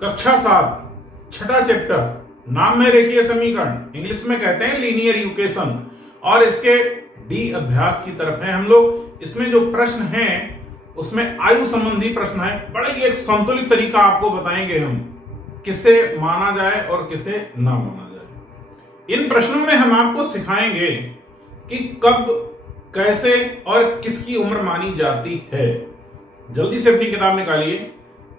कक्षा 7 छठा चैप्टर, नाम में रेखीय समीकरण, इंग्लिश में कहते हैं लीनियर इक्वेशन, और इसके डी अभ्यास की तरफ है हम लोग। इसमें जो प्रश्न हैं उसमें आयु संबंधी प्रश्न है। बड़ा ही एक संतुलित तरीका आपको बताएंगे हम, किसे माना जाए और किसे ना माना जाए। इन प्रश्नों में हम आपको सिखाएंगे कि कब, कैसे और किसकी उम्र मानी जाती है। जल्दी से अपनी किताब निकालिए।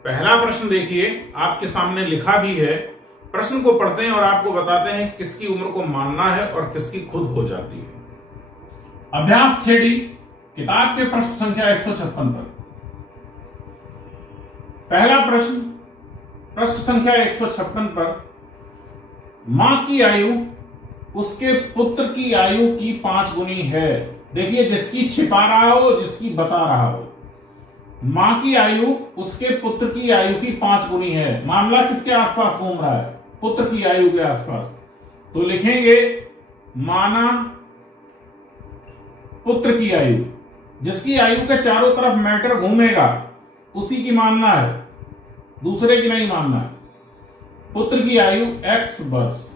पहला प्रश्न देखिए, आपके सामने लिखा भी है। प्रश्न को पढ़ते हैं और आपको बताते हैं किसकी उम्र को मानना है और किसकी खुद हो जाती है। अभ्यास 6D, किताब के पृष्ठ संख्या 156 पर पहला प्रश्न, पृष्ठ संख्या 156 पर, मां की आयु उसके पुत्र की आयु की 5 गुनी है। देखिए, जिसकी छिपा रहा हो, जिसकी बता रहा हो। मां की आयु उसके पुत्र की आयु की 5 गुनी है। मामला किसके आसपास घूम रहा है? पुत्र की आयु के आसपास। तो लिखेंगे माना पुत्र की आयु, जिसकी आयु के चारों तरफ मैटर घूमेगा उसी की मानना है, दूसरे की नहीं मानना है। पुत्र की आयु x वर्ष।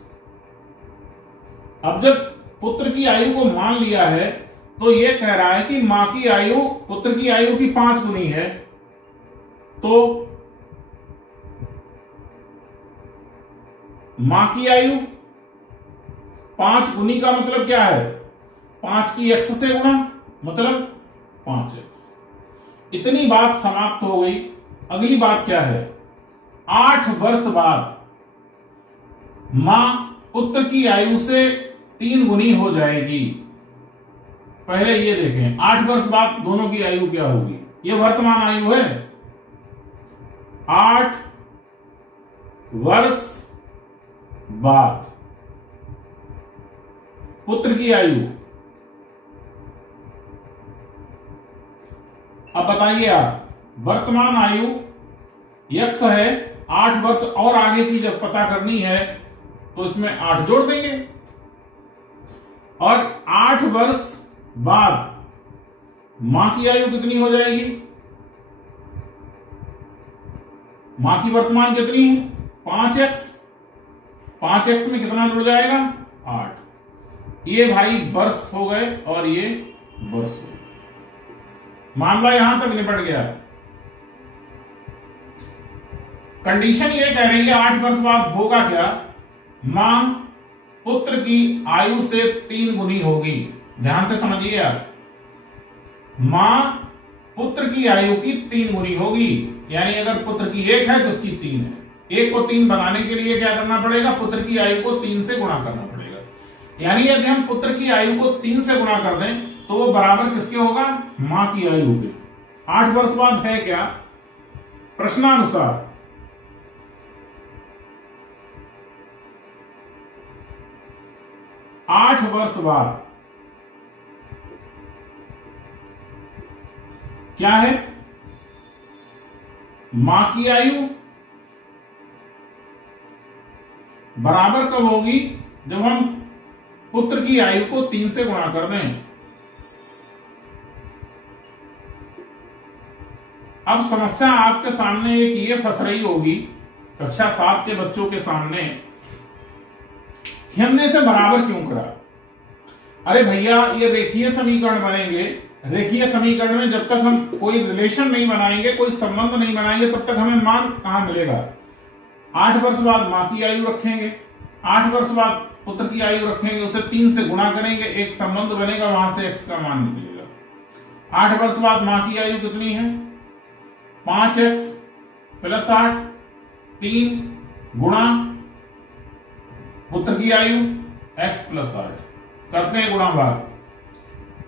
अब जब पुत्र की आयु को मान लिया है तो यह कह रहा है कि मां की आयु पुत्र की आयु की 5 गुनी है। तो मां की आयु 5 गुनी का मतलब क्या है? 5 की x से गुणा, मतलब 5x। इतनी बात समाप्त हो गई। अगली बात क्या है? 8 वर्ष बाद मां पुत्र की आयु से 3 गुनी हो जाएगी। पहले ये देखें, 8 वर्ष बाद दोनों की आयु क्या होगी? ये वर्तमान आयु है। 8 वर्ष बाद पुत्र की आयु। अब बताइए आप, वर्तमान आयु x है, 8 वर्ष और आगे की जब पता करनी है तो इसमें 8 जोड़ देंगे, और 8 वर्ष बाद मां की आयु कितनी हो जाएगी? मां की वर्तमान कितनी है? 5x। 5x में कितना जुड़ जाएगा? 8। ये भाई वर्ष हो गए और ये वर्ष हो गए। मामला यहां तक निपट गया। कंडीशन ये कह रही है 8 वर्ष बाद होगा क्या? मां पुत्र की आयु से 3 गुनी होगी। ध्यान से समझिए आप, मां पुत्र की आयु की 3 गुनी होगी। यानी अगर पुत्र की 1 है तो उसकी 3 है। 1 को 3 बनाने के लिए क्या करना पड़ेगा? पुत्र की आयु को 3 से गुणा करना पड़ेगा। यानी यदि हम पुत्र की आयु को 3 से गुणा कर दें तो वो बराबर किसके होगा? मां की आयु के। 8 वर्ष बाद है क्या? प्रश्नानुसार 8 वर्ष बाद क्या है? मां की आयु बराबर कब होगी? जब हम पुत्र की आयु को 3 से गुणा कर दें। अब समस्या आपके सामने एक ये फंस रही होगी, कक्षा 7 के बच्चों के सामने, कि हमने इसे बराबर क्यों करा? अरे भैया, ये रेखीय समीकरण बनेंगे। रेखीय समीकरण में जब तक हम कोई रिलेशन नहीं बनाएंगे, कोई संबंध नहीं बनाएंगे, तब तक हमें मान कहां मिलेगा? 8 वर्ष बाद मां की आयु रखेंगे, 8 वर्ष बाद पुत्र की आयु रखेंगे, उसे 3 से गुणा करेंगे, एक संबंध बनेगा, वहां से x का मान निकलेगा। 8 वर्ष बाद मां की आयु कितनी है? 5x प्लस 8, 3 गुणा पुत्र की आयु x प्लस 8। करते हैं गुणा भाग।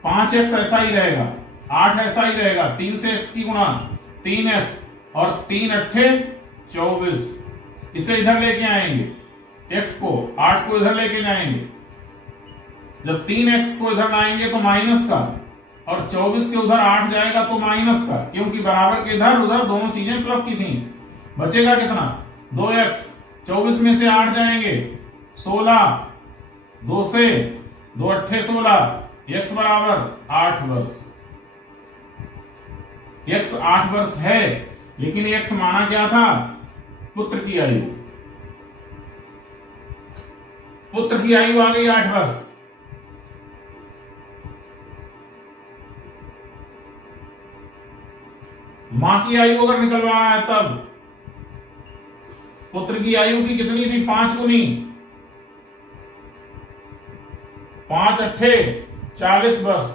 5x ऐसा ही रहेगा, 8 ऐसा ही रहेगा, 3 से x की गुणा 3x, और 3 अट्ठे 24। इसे इधर लेके आएंगे, x को, 8 को इधर लेके जाएंगे। जब 3x को इधर लाएंगे तो माइनस का, और 24 के उधर 8 जाएगा तो माइनस का, क्योंकि बराबर के इधर उधर दोनों चीजें प्लस की थी। बचेगा कितना? 2x। 24 में से 8 जाएंगे, 16, 2 से 2 अट्ठे 16, x बराबर 8 वर्ष। x 8 वर्ष है, लेकिन x माना क्या था? पुत्र की आयु, पुत्र की आयु आ गई 8 वर्ष। मां की आयु अगर निकलवाना है तब पुत्र की आयु की कितनी थी? 5 गुनी 5 अट्ठे 40 वर्ष।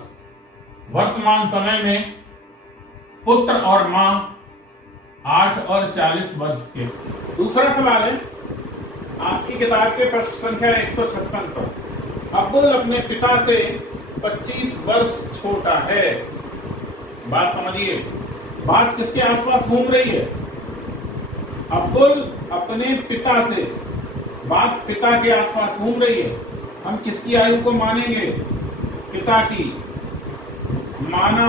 वर्तमान समय में पुत्र और मां 8 और 40 वर्ष के। दूसरा सवाल है आपकी किताब के पृष्ठ संख्या 156 पर। अब्दुल अपने पिता से 25 वर्ष छोटा है। बात समझिए, बात किसके आसपास घूम रही है? अब्दुल अपने पिता से, बात पिता के आसपास घूम रही है। हम किसकी आयु को मानेंगे? पिता की। माना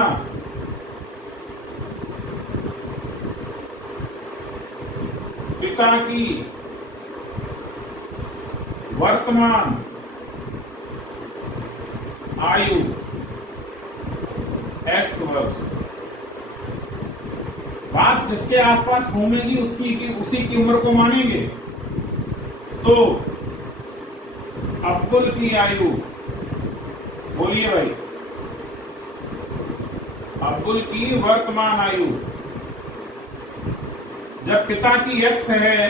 पिता की वर्तमान आयु x वर्ष। बात जिसके आसपास घूमेगी उसी की उम्र को मानेंगे। तो अब्दुल की आयु, बोलिए भाई, अब्दुल की वर्तमान आयु जब पिता की x है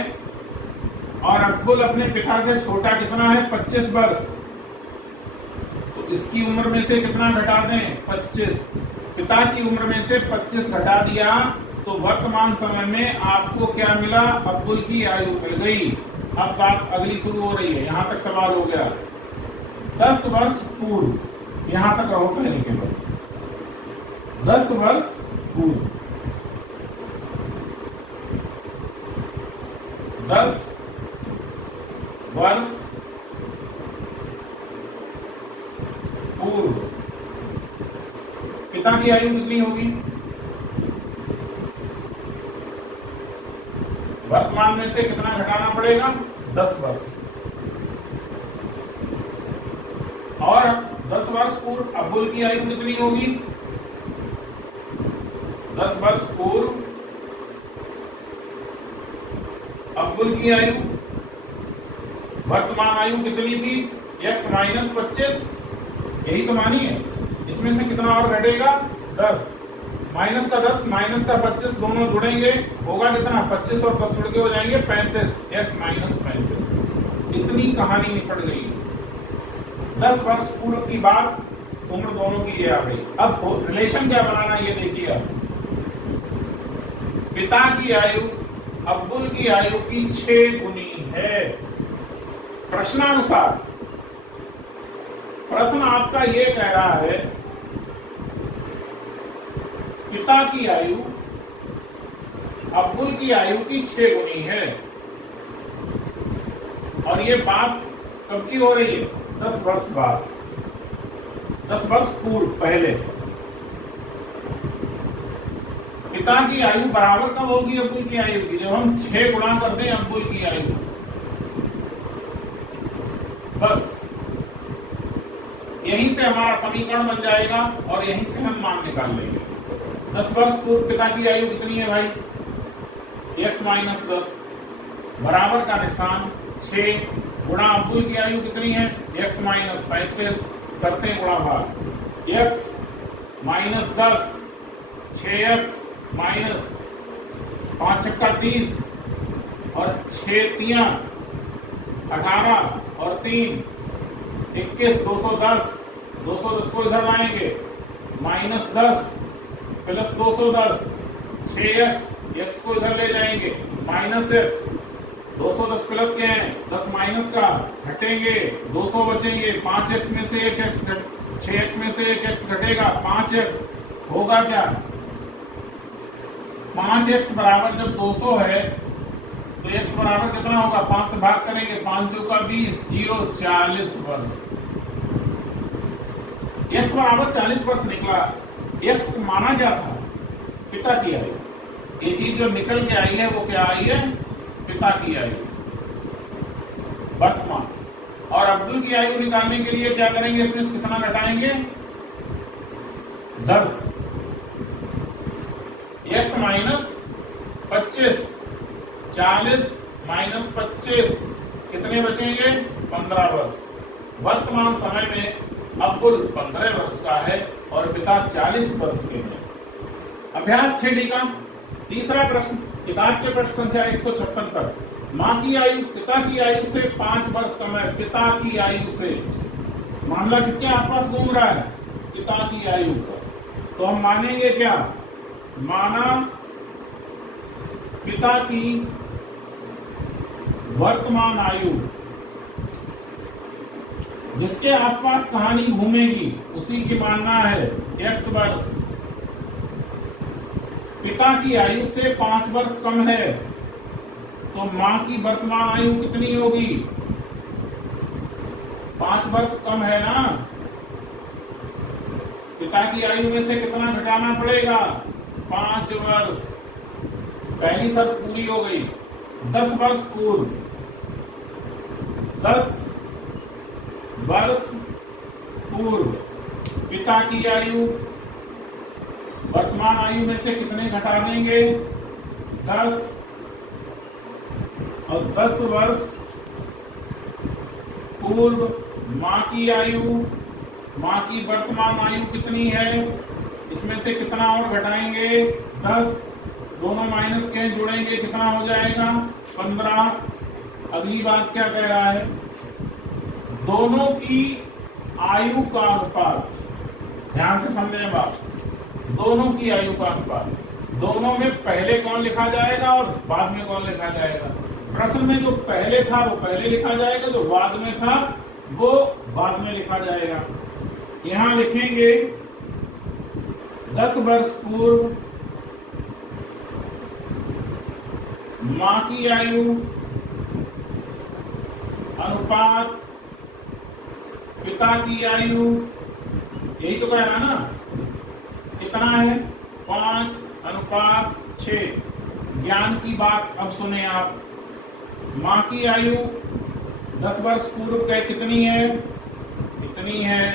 और अब्दुल अपने पिता से छोटा कितना है? 25 वर्ष। तो इसकी उम्र में से कितना घटा दें? 25। पिता की उम्र में से 25 घटा दिया तो वर्तमान समय में आपको क्या मिला? अब्दुल की आयु मिल गई। अब बात अगली शुरू हो रही है। यहां तक सवाल हो गया। 10 वर्ष पूर्व, यहां तक रहो कहने के बाद। 10 वर्ष पूर्व, 10 वर्ष पूर्व पिता की आयु कितनी होगी? वर्तमान में से कितना घटाना पड़ेगा? 10 वर्ष। और 10 वर्ष पूर्व अब्दुल की आयु कितनी होगी? 10 वर्ष पूर्व अब्दुल की आयु, वर्तमान आयु कितनी थी? x minus 25। यही तो मानी है। इसमें से कितना और घटेगा? 10। माइनस का 10 माइनस का 25 दोनों जुड़ेंगे, होगा कितना? 25 और 10 जुड़ के हो जाएंगे 35। x minus 35। इतनी कहानी निपट गई। 10 वर्ष पूर्व की बात, उम्र दोनों की ये आ गई। अब रिलेशन क्या बनाना ये देखिए। पिता की आयु अब्दुल की आयु की 6 गुनी है। प्रश्नानुसार प्रश्न आपका ये कह रहा है पिता की आयु अब्दुल की आयु की 6 गुनी है। और ये बात कब की हो रही है? 10 वर्ष बाद, 10 वर्ष पूर्व पहले। पिता की आयु बराबर कब होगी अब्दुल की आयु की? जब हम 6 गुणा कर दें अब्दुल की आयु। बस यहीं से हमारा समीकरण बन जाएगा और यहीं से हम मान निकाल लेंगे। 10 वर्ष पूर्व पिता की आयु कितनी है भाई? x माइनस 10 बराबर का निशान 6 गुणा अब्दुल की आयु कितनी है? x minus 35। करते हैं गुणा भाग। x माइनस 10 6x माइनस 5 छक्का 30 और 6 तियां 18 और 3 21 210। 210 को इधर लाएंगे, माइनस 10 प्लस 210 6x, x को इधर ले जाएंगे माइनस x। 210 प्लस के हैं 10 माइनस का, घटेंगे 200 बचेंगे। 5x में से 1x 6x में से 1x घटेगा 5x। होगा क्या? 5x बराबर जब 200 है तो x बराबर कितना होगा? 5 से भाग करेंगे, 5 चौका 20, 0 40 वर्ष। x बराबर 40 वर्ष निकला। x माना क्या था? पिता की आयु। ये चीज जो निकल के आई है वो क्या आई है? पिता की आयु वर्तमान। और अब्दुल की आयु निकालने के लिए क्या करेंगे? इसमें से कितना घटाएंगे? 10। x माइनस 25 40 माइनस 25 कितने बचेंगे? 15 वर्ष। वर्तमान समय में अब कुल 15 वर्ष का है और पिता 40 वर्ष के हैं। अभ्यास 6D का तीसरा प्रश्न, किताब के प्रश्न संख्या 156 पर। माँ की आयु पिता की आयु से 5 वर्ष कम है। पिता की आयु से, मामला किसके आसपास घूम रहा है? पिता की आयु का। तो हम मानेंगे क्या? माना पिता की वर्तमान आयु जिसके आसपास कहानी घूमेगी उसी की मानना है x वर्ष। पिता की आयु से 5 वर्ष कम है तो मां की वर्तमान आयु कितनी होगी? 5 वर्ष कम है ना। पिता की आयु में से कितना घटाना पड़ेगा? 5 वर्ष। पहली शर्त पूरी हो गई। 10 वर्ष पूर्व, 10 वर्ष पूर्व पिता की आयु वर्तमान आयु में से कितने घटा देंगे? 10 और 10 वर्ष पूर्व मां की आयु, मां की वर्तमान आयु कितनी है? इसमें से कितना और घटाएंगे? 10। दोनों माइनस के जोड़ेंगे कितना हो जाएगा? 15। अगली बात क्या कह रहा है? दोनों की आयु का अनुपात, ध्यान से समझें बात, दोनों की आयु का अनुपात, दोनों में पहले कौन लिखा जाएगा और बाद में कौन लिखा जाएगा? प्रश्न में जो पहले था वो पहले लिखा जाएगा, जो बाद में था वो बाद में लिखा जाएगा। यहां लिखेंगे 10 वर्ष पूर्व मां की आयु अनुपात पिता की आयु, यही तो कह रहा ना। कितना है? 5:6। ज्ञान की बात अब सुने आप। मां की आयु 10 वर्ष पूर्व के कितनी है? इतनी है।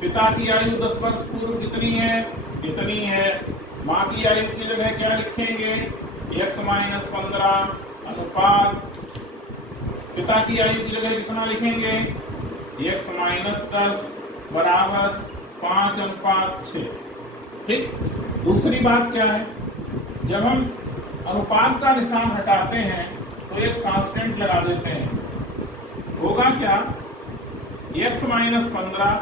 पिता की आयु 10 वर्ष पूर्व कितनी है? इतनी है। मां की आयु की जगह क्या लिखेंगे? x-15 अनुपात पिता की आयु की जगह कितना लिखेंगे? x-10 बराबर 5:6। ठीक। दूसरी बात क्या है? जब हम अनुपात का निशान हटाते हैं तो एक कांस्टेंट लगा देते हैं। होगा क्या? x-15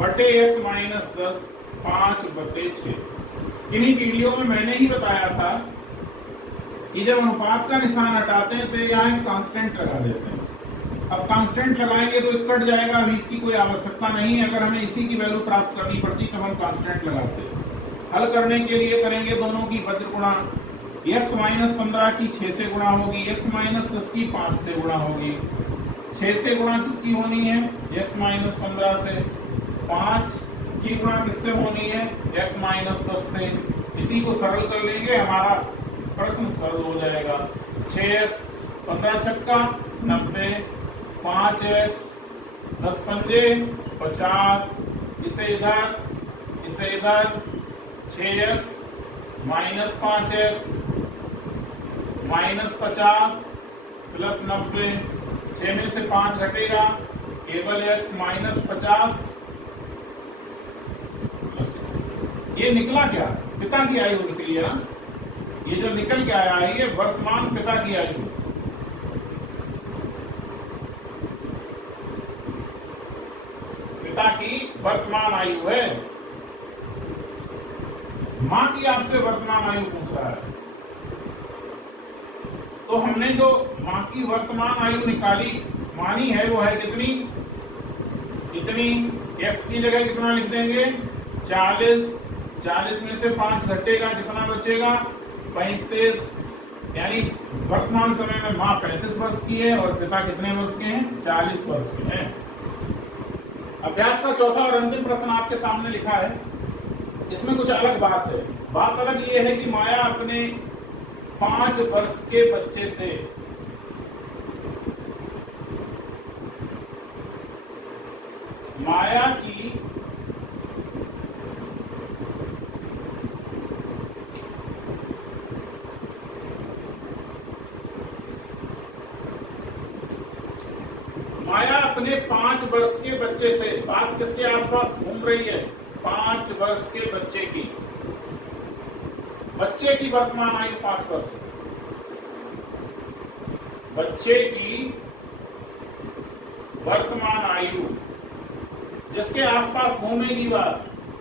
बटे x-10 5/6। किन्हीं वीडियो में मैंने ही बताया था कि जब अनुपात का निशान हटाते हैं तो यहाँ एक कांस्टेंट लगा देते हैं। अब कांस्टेंट लगाएंगे तो कट जाएगा, अभी इसकी कोई आवश्यकता नहीं है। अगर हमें इसी की वैल्यू प्राप्त करनी पड़ती तब हम कांस्टेंट लगाते हैं। हल करने के लिए करेंगे दोनों की वज्र गुणा। x-15 की 6 से गुणा होगी, x-10 की 5 से गुणा होगी। 6 से गुणा किसकी होनी है? x-15 से। 5 की गुणा किससे होनी है? x-10 से। इसी को सरल कर लेंगे, हमारा प्रश्न सरल हो जाएगा। 6x 15 छक्का 90, 5x 10 पंजे 50, इसे इधर 6x minus 5x minus 50 plus 90। 6 में से 5 घटेगा, केवल x माइनस 50। ये निकला क्या? पिता की आयु निकली है ना। ये जो निकल के आया है ये वर्तमान पिता की आयु। पिता की वर्तमान आयु है। मां की आपसे वर्तमान आयु पूछ रहा है। तो हमने जो मां की वर्तमान आयु निकाली मानी है वो है कितनी? इतनी। x की जगह कितना लिख देंगे? 40। 40 में से 5 घटेगा, कितना बचेगा? 35। यानी वर्तमान समय में मां 35 वर्ष की है और पिता कितने वर्ष के हैं? 40 वर्ष के हैं। अभ्यास का चौथा और अंतिम प्रश्न आपके सामने लिखा है। इसमें कुछ अलग बात है। बात अलग ये है कि माया अपने 5 वर्ष के बच्चे से माया की माया अपने 5 वर्ष के बच्चे से, बात किसके आसपास घूम रही है? 5 वर्ष के बच्चे की। बच्चे की वर्तमान आयु 5 वर्ष, बच्चे की वर्तमान आयु जिसके आसपास घूमेगी बात,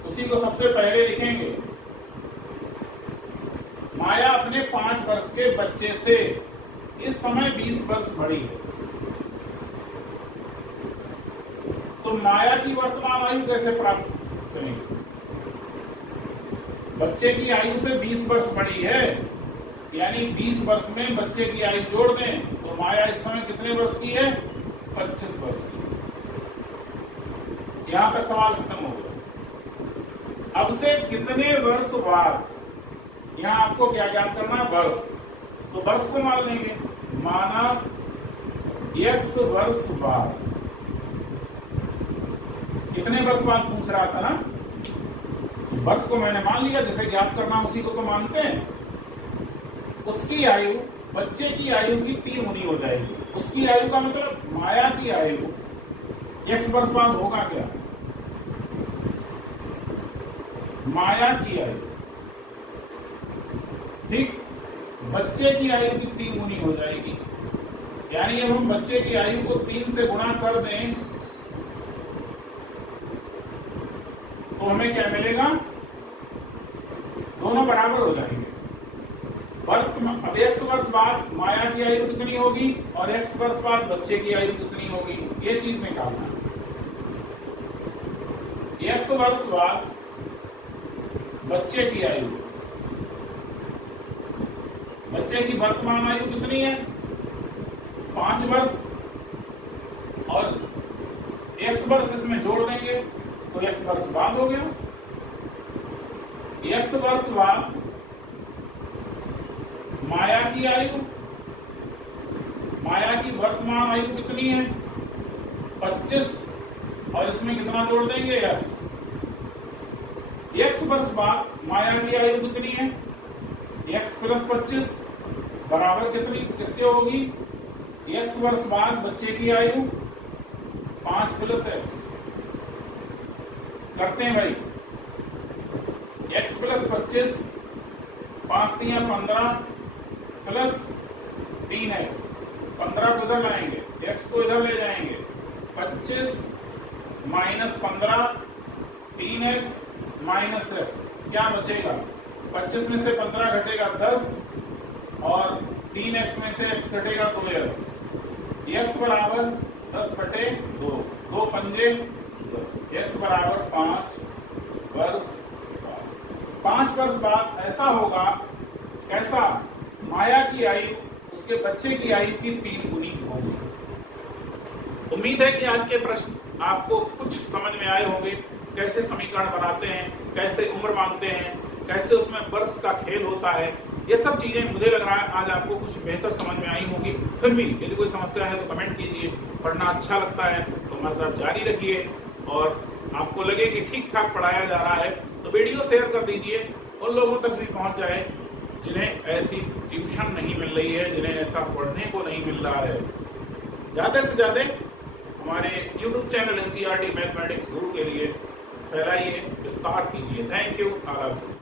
उसी को सबसे पहले लिखेंगे। माया अपने 5 वर्ष के बच्चे से इस समय 20 वर्ष बड़ी है। तो माया की वर्तमान आयु कैसे प्राप्त करेंगे? बच्चे की आयु से 20 वर्ष बड़ी है, यानी 20 वर्ष में बच्चे की आयु जोड़ दें तो माया इस समय कितने वर्ष की है? 25 वर्ष की। यहां तक सवाल खत्म हो गया। अब से कितने वर्ष बाद, यहां आपको क्या ज्ञात करना है? वर्ष। तो वर्ष को मान लेंगे, माना x वर्ष बाद। कितने वर्ष बाद पूछ रहा था ना, वर्ष को मैंने मान लिया, जिसे ज्ञात करना उसी को तो मानते हैं। उसकी आयु बच्चे की आयु की 3 गुनी हो जाएगी। उसकी आयु का मतलब माया की आयु x वर्ष बाद होगा क्या? माया की आयु, ठीक, बच्चे की आयु की 3 गुनी हो जाएगी। यानी अब हम बच्चे की आयु को 3 से गुणा कर दें तो हमें क्या मिलेगा? दोनों बराबर हो जाएंगे। अब x वर्ष बाद माया की आयु कितनी होगी और x वर्ष बाद बच्चे की आयु कितनी होगी, ये चीज निकालना। x वर्ष बाद बच्चे की आयु, बच्चे की वर्तमान आयु कितनी है? 5 वर्ष, और x वर्ष इसमें जोड़ देंगे तो x वर्ष बाद हो गया। x वर्ष बाद माया की आयु, माया की वर्तमान आयु कितनी है? 25, और इसमें कितना जोड़ देंगे? x वर्ष बाद माया की आयु कितनी है? x प्लस 25 बराबर कितनी, किसके होगी? x वर्ष बाद बच्चे की आयु 5 प्लस x। करते हैं भाई, x प्लस 25, 5 3 15 प्लस 3x, 15 को इधर लाएंगे, x को इधर ले जाएंगे, 25 माइनस 15, 3x माइनस x, क्या बचेगा? 25 में से 15 घटेगा 10, और 3x में से x घटेगा 2x। x बराबर 10/2, 2 पंजे 10, x बराबर 5 वर्ष बाद। 5 वर्ष बाद ऐसा होगा, कैसा? माया की आयु उसके बच्चे की आयु की 3 गुनी होगी। उम्मीद है कि आज के प्रश्न आपको कुछ समझ में आए होंगे। कैसे समीकरण बनाते हैं, कैसे उम्र मानते हैं, कैसे उसमें वर्ष का खेल होता है, ये सब चीजें मुझे लग रहा है आज आपको कुछ बेहतर समझ में आई होगी। फिर भी यदि कोई समस्या है तो कमेंट कीजिए। पढ़ना अच्छा लगता है तो हमारे साथ जारी रखिए, और आपको लगे कि ठीक ठाक पढ़ाया जा रहा है तो वीडियो शेयर कर दीजिए, उन लोगों तक भी पहुंच जाए जिन्हें ऐसी ट्यूशन नहीं मिल रही है, जिन्हें ऐसा पढ़ने को नहीं मिल रहा है। ज़्यादा से ज़्यादा हमारे YouTube चैनल NCERT मैथमेटिक्स गुरु के लिए फैलाइए, विस्तार कीजिए। Thank you.